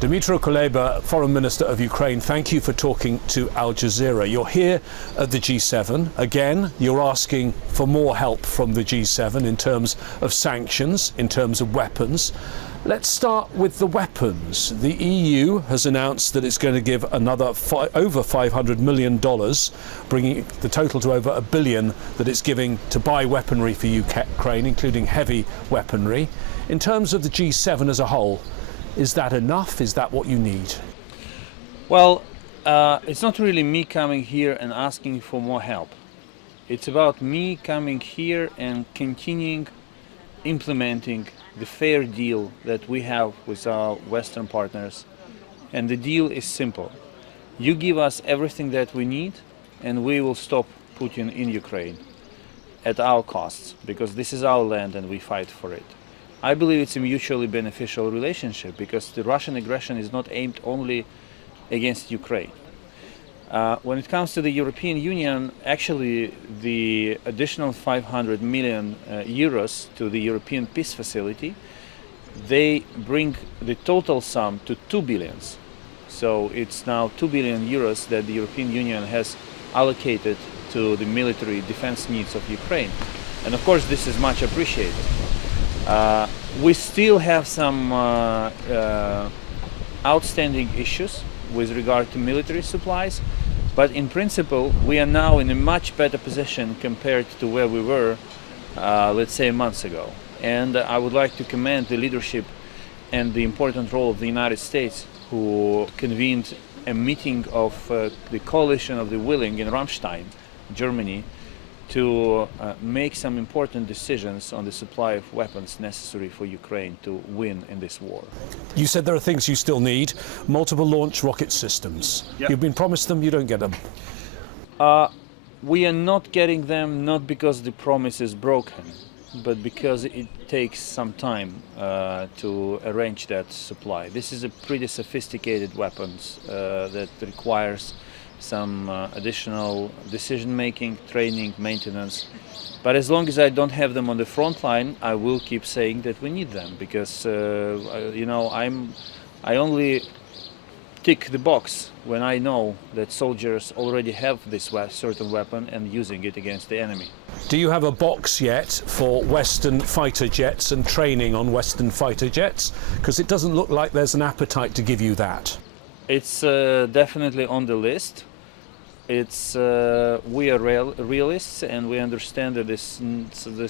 Dmytro Kuleba, Foreign Minister of Ukraine, thank you for talking to Aljazeera. You're here at the G7. Again, you're asking for more help from the G7 in terms of sanctions, in terms of weapons. Let's start with the weapons. The EU has announced that it's going to give another over $500 million, bringing the total to over $1 billion that it's giving to buy weaponry for Ukraine, including heavy weaponry. In terms of the G7 as a whole, is that enough? Is that what you need? Well, it's not really me coming here and asking for more help. It's about me coming here and continuing implementing the fair deal that we have with our Western partners. And the deal is simple. You give us everything that we need and we will stop Putin in Ukraine at our costs, because this is our land and we fight for it. I believe it's a mutually beneficial relationship because the Russian aggression is not aimed only against Ukraine. When it comes to the European Union, actually the additional 500 million euros to the European Peace Facility, they bring the total sum to 2 billion. So it's now 2 billion euros that the European Union has allocated to the military defense needs of Ukraine. And of course this is much appreciated. We still have some outstanding issues with regard to military supplies, but in principle we are now in a much better position compared to where we were, let's say, months ago. And I would like to commend the leadership and the important role of the United States, who convened a meeting of the coalition of the willing in Ramstein, Germany, to make some important decisions on the supply of weapons necessary for Ukraine to win in this war. You said there are things you still need. Multiple launch rocket systems. Yep. You've been promised them, you don't get them. We are not getting them, not because the promise is broken, but because it takes some time to arrange that supply. This is a pretty sophisticated weapons that requires some additional decision-making, training, maintenance. But as long as I don't have them on the front line, I will keep saying that we need them, because you know, I only tick the box when I know that soldiers already have this certain weapon and using it against the enemy. Do you have a box yet for Western fighter jets and training on Western fighter jets? Because it doesn't look like there's an appetite to give you that. It's definitely on the list. It's we are realists, and we understand that this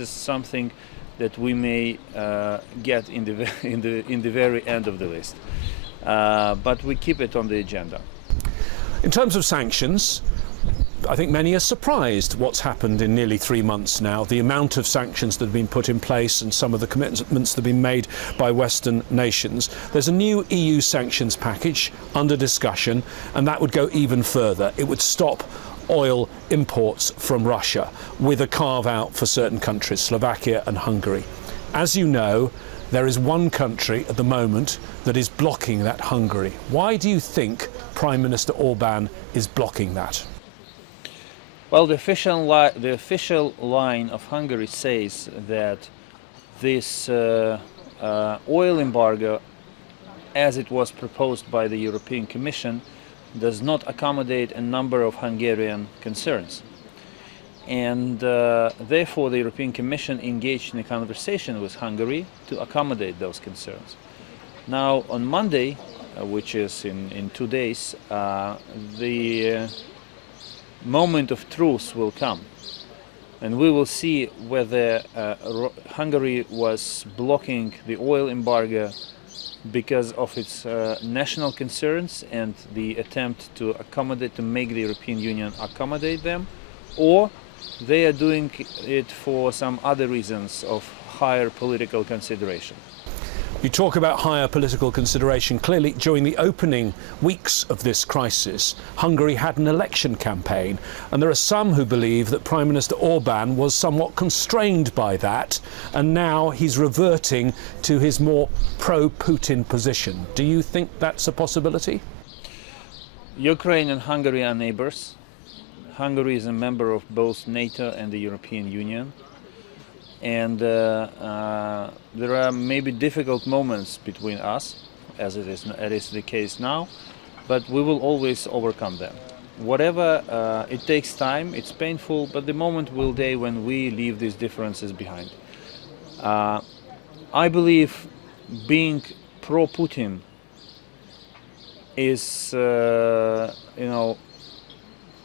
is something that we may get in the very end of the list, but we keep it on the agenda. In terms of sanctions, I think many are surprised what's happened in nearly 3 months now, the amount of sanctions that have been put in place and some of the commitments that have been made by Western nations. There's a new EU sanctions package under discussion, and that would go even further. It would stop oil imports from Russia with a carve-out for certain countries, Slovakia and Hungary. As you know, there is one country at the moment that is blocking that, Hungary. Why do you think Prime Minister Orban is blocking that? Well, the official line of Hungary says that this oil embargo, as it was proposed by the European Commission, does not accommodate a number of Hungarian concerns. And therefore the European Commission engaged in a conversation with Hungary to accommodate those concerns. Now on Monday, which is in 2 days, the moment of truth will come, and we will see whether Hungary was blocking the oil embargo because of its national concerns and the attempt to make the European Union accommodate them, or they are doing it for some other reasons of higher political consideration. You talk about higher political consideration. Clearly, during the opening weeks of this crisis, Hungary had an election campaign, and there are some who believe that Prime Minister Orban was somewhat constrained by that, and now he's reverting to his more pro-Putin position. Do you think that's a possibility? Ukraine and Hungary are neighbors. Hungary is a member of both NATO and the European Union. And there are maybe difficult moments between us. as it is the case now, but we will always overcome them. Whatever, it takes time, it's painful, but the moment will day when we leave these differences behind. I believe being pro-Putin is,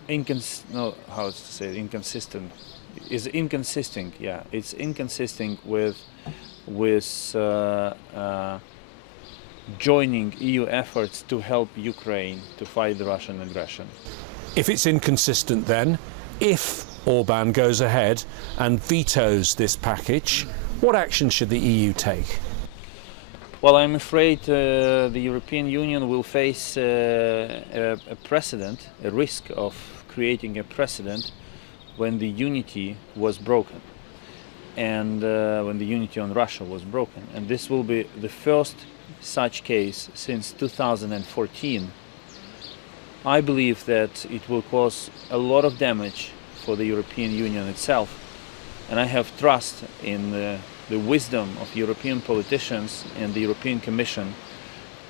inconsistent. Is inconsistent, yeah. It's inconsistent with joining EU efforts to help Ukraine to fight the Russian aggression. If it's inconsistent then, if Orban goes ahead and vetoes this package, what action should the EU take? Well, I'm afraid the European Union will face a precedent, a risk of creating a precedent when the unity was broken, and when the unity on Russia was broken. And this will be the first such case since 2014. I believe that it will cause a lot of damage for the European Union itself, and I have trust in the wisdom of European politicians and the European Commission,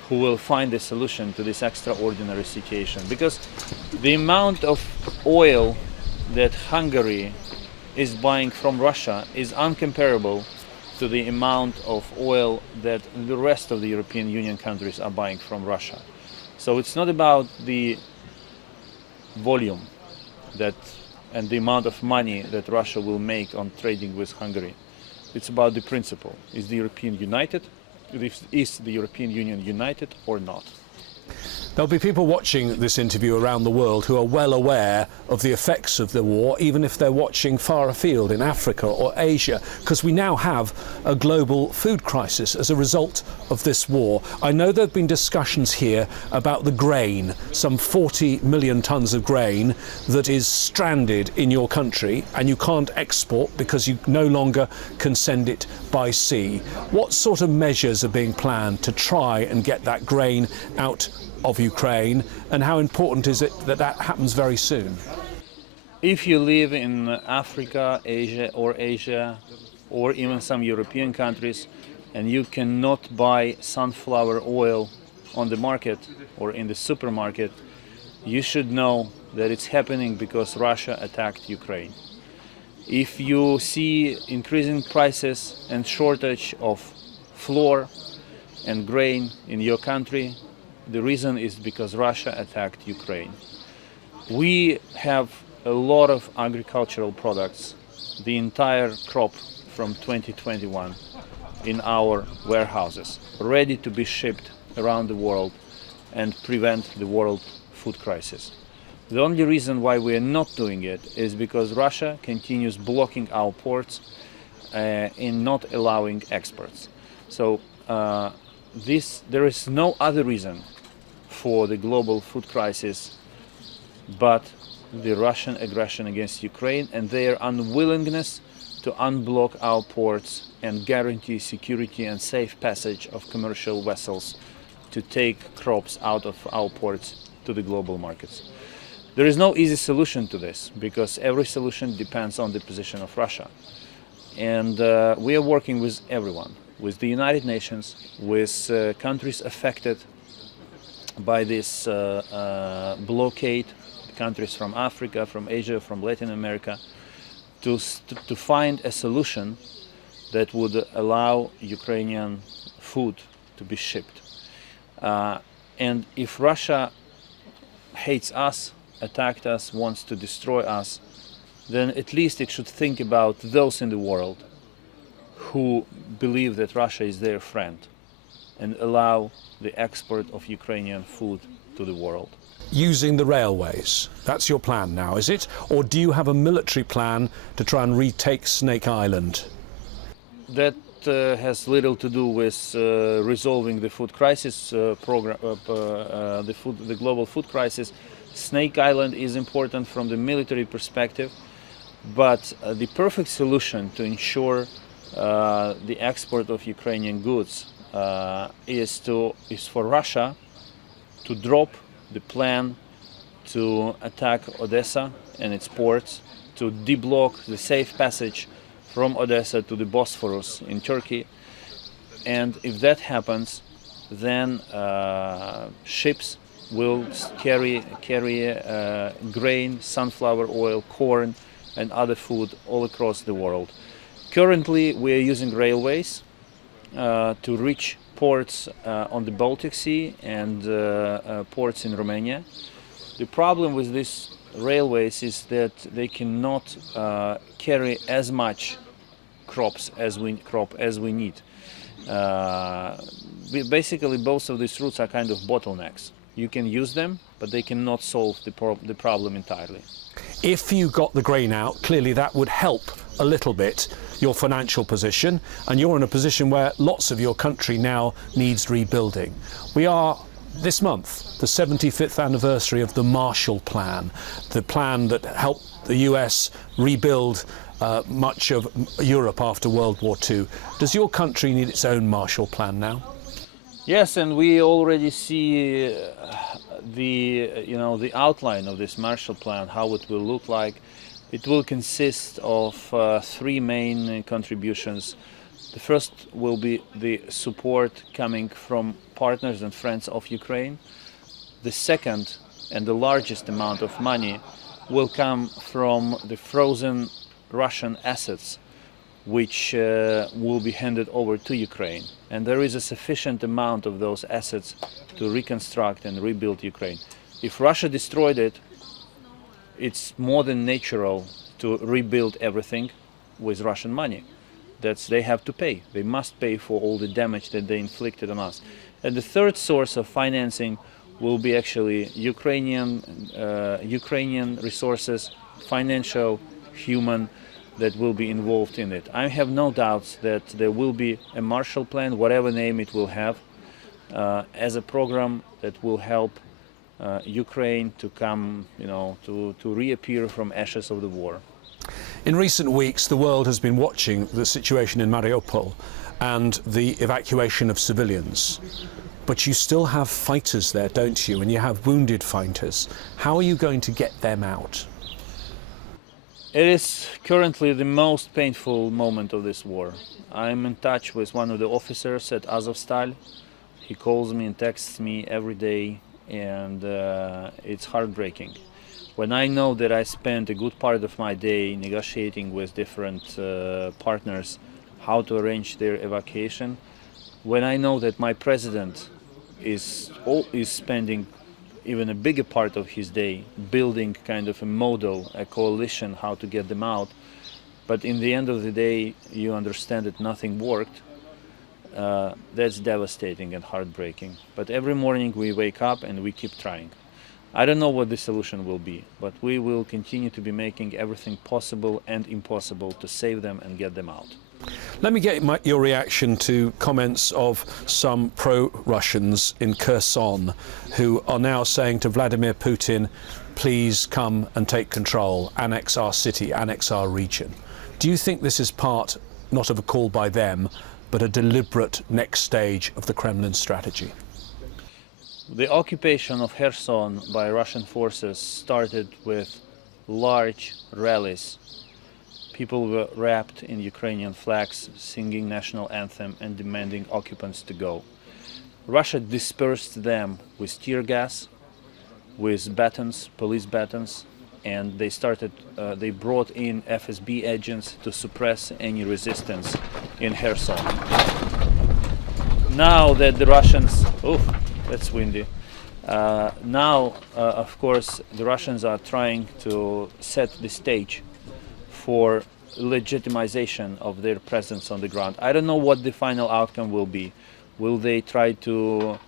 who will find a solution to this extraordinary situation. Because the amount of oil that Hungary is buying from Russia is incomparable to the amount of oil that the rest of the European Union countries are buying from Russia. So it's not about the volume and the amount of money that Russia will make on trading with Hungary. It's about the principle. Is the European united? Is the European Union united or not? There'll be people watching this interview around the world who are well aware of the effects of the war, even if they're watching far afield in Africa or Asia, because we now have a global food crisis as a result of this war. I know there have been discussions here about the grain, some 40 million tons of grain that is stranded in your country and you can't export because you no longer can send it by sea. What sort of measures are being planned to try and get that grain out of Ukraine, and how important is it that that happens very soon? If you live in Africa, Asia, or even some European countries, and you cannot buy sunflower oil on the market or in the supermarket, you should know that it's happening because Russia attacked Ukraine. If you see increasing prices and shortage of flour and grain in your country, the reason is because Russia attacked Ukraine. We have a lot of agricultural products, the entire crop from 2021 in our warehouses, ready to be shipped around the world and prevent the world food crisis. The only reason why we are not doing it is because Russia continues blocking our ports in not allowing exports. So there is no other reason for the global food crisis but the Russian aggression against Ukraine and their unwillingness to unblock our ports and guarantee security and safe passage of commercial vessels to take crops out of our ports to the global markets. There is no easy solution to this because every solution depends on the position of Russia. And we are working with everyone, with the United Nations, with countries affected by this blockade, countries from Africa, from Asia, from Latin America, to find a solution that would allow Ukrainian food to be shipped. And if Russia hates us, attacked us, wants to destroy us, then at least it should think about those in the world who believe that Russia is their friend and allow the export of Ukrainian food to the world. Using the railways, that's your plan now, is it? Or do you have a military plan to try and retake Snake Island? That has little to do with resolving the food crisis program, the global food crisis. Snake Island is important from the military perspective, but the perfect solution to ensure the export of Ukrainian goods is for Russia to drop the plan to attack Odessa and its ports, to deblock the safe passage from Odessa to the Bosphorus in Turkey. And if that happens, then ships will carry grain, sunflower oil, corn, and other food all across the world. Currently, we are using railways to reach ports on the Baltic Sea and ports in Romania. The problem with these railways is that they cannot carry as much crops as we need. Basically, both of these routes are kind of bottlenecks. You can use them, but they cannot solve the problem entirely. If you got the grain out, clearly that would help a little bit your financial position, and you're in a position where lots of your country now needs rebuilding. We are this month the 75th anniversary of the Marshall Plan, the plan that helped the US rebuild much of Europe after World War II. Does your country need its own Marshall Plan now? Yes, and we already see the outline of this Marshall Plan, how it will look like. It will consist of three main contributions. The first will be the support coming from partners and friends of Ukraine. The second and the largest amount of money will come from the frozen Russian assets, which will be handed over to Ukraine. And there is a sufficient amount of those assets to reconstruct and rebuild Ukraine. If Russia destroyed it, it's more than natural to rebuild everything with Russian money. They have to pay. They must pay for all the damage that they inflicted on us. And the third source of financing will be actually Ukrainian resources, financial, human, that will be involved in it. I have no doubts that there will be a Marshall Plan, whatever name it will have, as a program that will help Ukraine to come, to reappear from ashes of the war. In recent weeks, the world has been watching the situation in Mariupol and the evacuation of civilians. But you still have fighters there, don't you? And you have wounded fighters. How are you going to get them out? It is currently the most painful moment of this war. I'm in touch with one of the officers at Azovstal. He calls me and texts me every day, and it's heartbreaking. When I know that I spent a good part of my day negotiating with different partners how to arrange their evacuation, when I know that my president is spending even a bigger part of his day building kind of a model, a coalition, how to get them out, but in the end of the day you understand that nothing worked, that's devastating and heartbreaking. But every morning we wake up and we keep trying. I don't know what the solution will be, but we will continue to be making everything possible and impossible to save them and get them out. Let me get your reaction to comments of some pro-Russians in Kherson who are now saying to Vladimir Putin, please come and take control, annex our city, annex our region. Do you think this is part, not of a call by them, but a deliberate next stage of the Kremlin strategy? The occupation of Kherson by Russian forces started with large rallies. People were wrapped in Ukrainian flags, singing national anthem and demanding occupants to go. Russia dispersed them with tear gas, with batons, police batons, and they brought in FSB agents to suppress any resistance in Kherson. Now that the Russians, that's windy. Now, of course, the Russians are trying to set the stage for legitimization of their presence on the ground. I don't know what the final outcome will be. Will they try to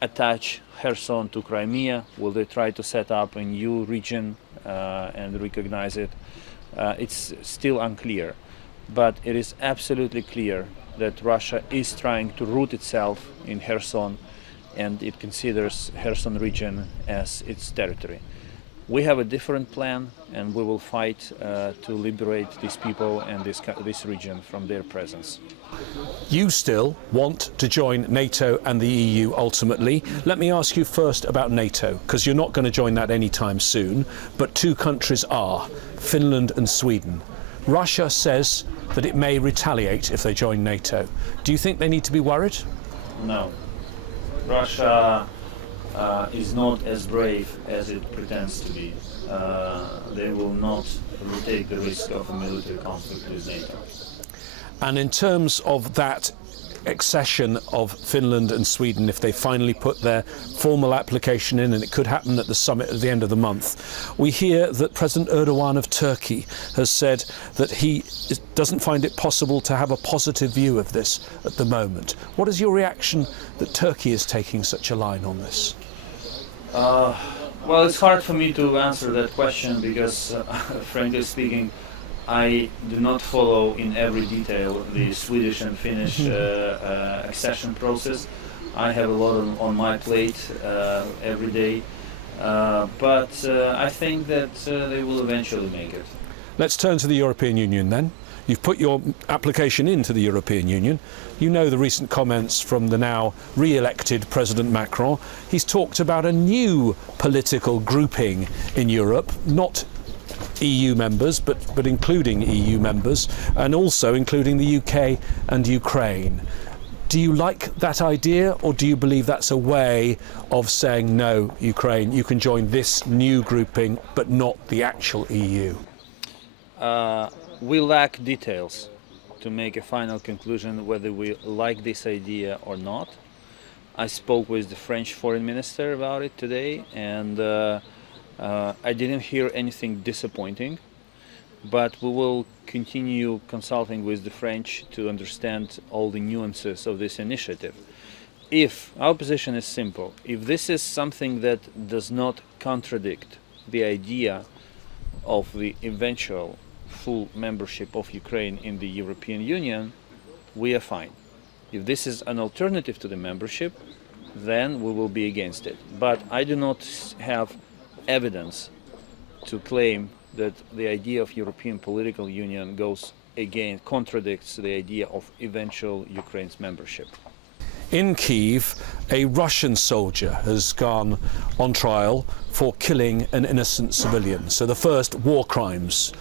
attach Kherson to Crimea? Will they try to set up a new region and recognize it? It's still unclear, but it is absolutely clear that Russia is trying to root itself in Kherson, and it considers Kherson region as its territory. We have a different plan, and we will fight to liberate these people and this region from their presence. You still want to join NATO and the EU ultimately. Let me ask you first about NATO, because you're not going to join that anytime soon, but two countries are, Finland and Sweden. Russia says that it may retaliate if they join NATO. Do you think they need to be worried? No. Russia is not as brave as it pretends to be. They will not take the risk of a military conflict with NATO. And in terms of that accession of Finland and Sweden, if they finally put their formal application in, and it could happen at the summit at the end of the month, we hear that President Erdogan of Turkey has said that he doesn't find it possible to have a positive view of this at the moment. What is your reaction that Turkey is taking such a line on this? Well, it's hard for me to answer that question because, frankly speaking, I do not follow in every detail the Swedish and Finnish accession process. I have a lot on my plate every day, but I think that they will eventually make it. Let's turn to the European Union then. You've put your application into the European Union. You know the recent comments from the now re-elected President Macron. He's talked about a new political grouping in Europe, not EU members, but including EU members, and also including the UK and Ukraine. Do you like that idea, or do you believe that's a way of saying, no, Ukraine, you can join this new grouping, but not the actual EU? We lack details to make a final conclusion whether we like this idea or not. I spoke with the French foreign minister about it today, and I didn't hear anything disappointing, but we will continue consulting with the French to understand all the nuances of this initiative. If our position is simple, if this is something that does not contradict the idea of the eventual full membership of Ukraine in the European Union, we are fine. If this is an alternative to the membership, then we will be against it. But I do not have evidence to claim that the idea of European political union contradicts the idea of eventual Ukraine's membership. In Kyiv, a Russian soldier has gone on trial for killing an innocent civilian. So the first war crimes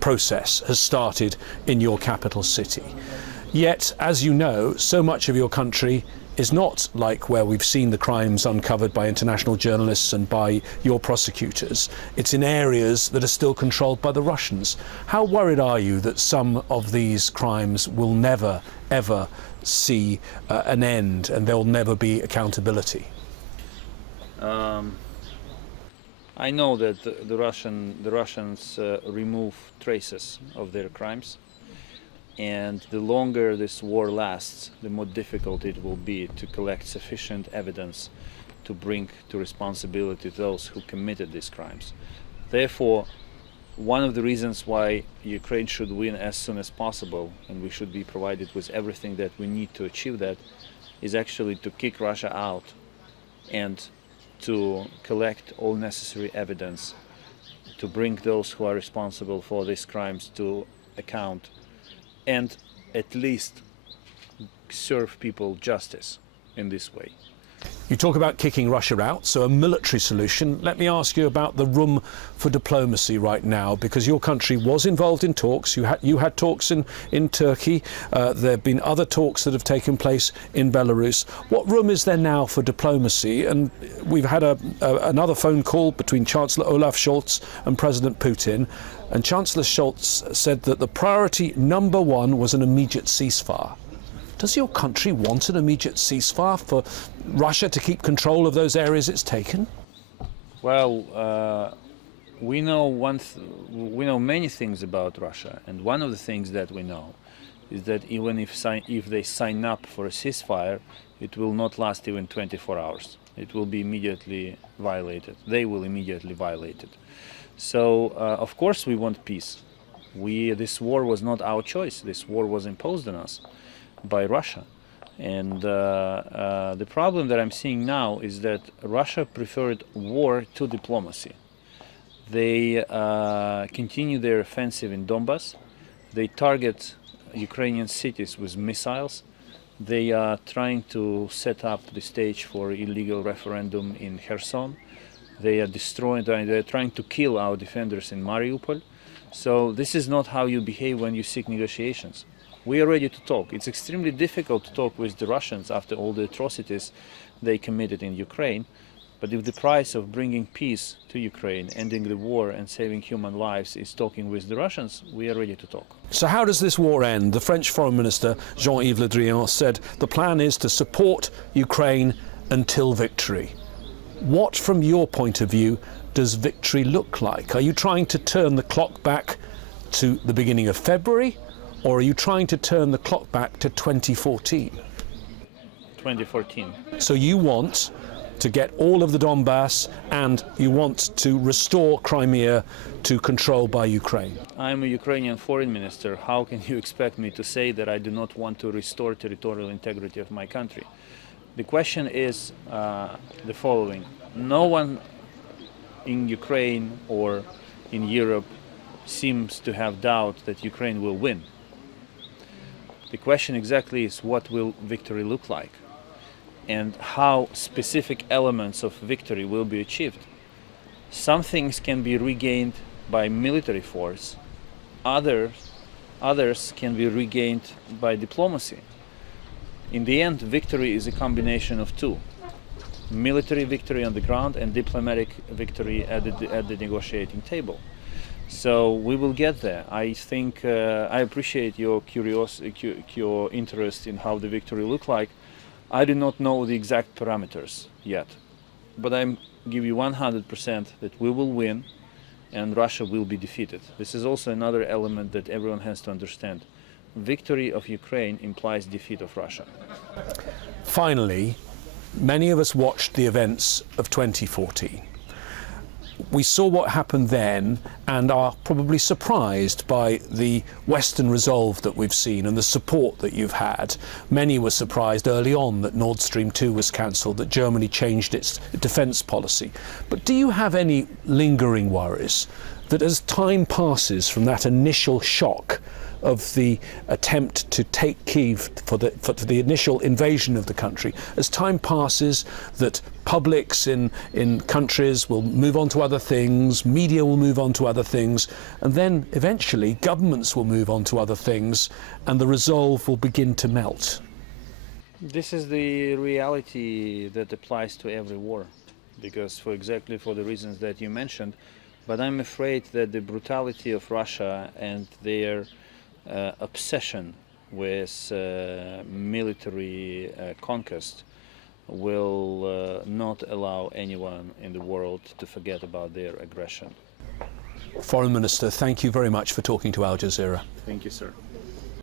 process has started in your capital city. Yet, as you know, so much of your country is not like where we've seen the crimes uncovered by international journalists and by your prosecutors. It's in areas that are still controlled by the Russians. How worried are you that some of these crimes will never, ever see an end and there'll never be accountability? I know that the Russians remove traces of their crimes. And the longer this war lasts, the more difficult it will be to collect sufficient evidence to bring to responsibility those who committed these crimes. Therefore, one of the reasons why Ukraine should win as soon as possible, and we should be provided with everything that we need to achieve that, is actually to kick Russia out and to collect all necessary evidence to bring those who are responsible for these crimes to account, and at least serve people justice in this way. You talk about kicking Russia out, so a military solution. Let me ask you about the room for diplomacy right now, because your country was involved in talks. You had talks in Turkey. There have been other talks that have taken place in Belarus. What room is there now for diplomacy? And we've had another phone call between Chancellor Olaf Scholz and President Putin. And Chancellor Scholz said that the priority number one was an immediate ceasefire. Does your country want an immediate ceasefire for Russia to keep control of those areas it's taken? Well, we know many things about Russia, and one of the things that we know is that even if they sign up for a ceasefire, it will not last even 24 hours. It will be immediately violated. They will immediately violate it. So, of course, we want peace. This war was not our choice. This war was imposed on us by Russia. And the problem that I'm seeing now is that Russia preferred war to diplomacy. They continue their offensive in Donbass. They target Ukrainian cities with missiles. They are trying to set up the stage for illegal referendum in Kherson. They are destroying, they're trying to kill our defenders in Mariupol. So this is not how you behave when you seek negotiations. We are ready to talk. It's extremely difficult to talk with the Russians after all the atrocities they committed in Ukraine. But if the price of bringing peace to Ukraine, ending the war and saving human lives is talking with the Russians, we are ready to talk. So how does this war end? The French Foreign Minister, Jean-Yves Le Drian, said the plan is to support Ukraine until victory. What, from your point of view, does victory look like? Are you trying to turn the clock back to the beginning of February, or are you trying to turn the clock back to 2014? 2014. So you want to get all of the Donbass and you want to restore Crimea to control by Ukraine. I'm a Ukrainian foreign minister. How can you expect me to say that I do not want to restore territorial integrity of my country? The question is the following. No one in Ukraine or in Europe seems to have doubt that Ukraine will win. The question exactly is, what will victory look like? And how specific elements of victory will be achieved. Some things can be regained by military force, others can be regained by diplomacy. In the end, victory is a combination of two: military victory on the ground and diplomatic victory at the negotiating table. So we will get there. I think I appreciate your curiosity, your interest in how the victory look like. I do not know the exact parameters yet, but I give you 100% that we will win and Russia will be defeated. This is also another element that everyone has to understand. Victory of Ukraine implies defeat of Russia. Finally, many of us watched the events of 2014. We saw what happened then and are probably surprised by the Western resolve that we've seen and the support that you've had. Many were surprised early on that Nord Stream 2 was cancelled, that Germany changed its defence policy. But do you have any lingering worries that as time passes from that initial shock of the attempt to take Kyiv for the initial invasion of the country, as time passes, that publics in countries will move on to other things, media will move on to other things, and then eventually governments will move on to other things, and the resolve will begin to melt? This is the reality that applies to every war, because for the reasons that you mentioned. But I'm afraid that the brutality of Russia and their obsession with military conquest will not allow anyone in the world to forget about their aggression. Foreign Minister, thank you very much for talking to Al Jazeera. Thank you, sir.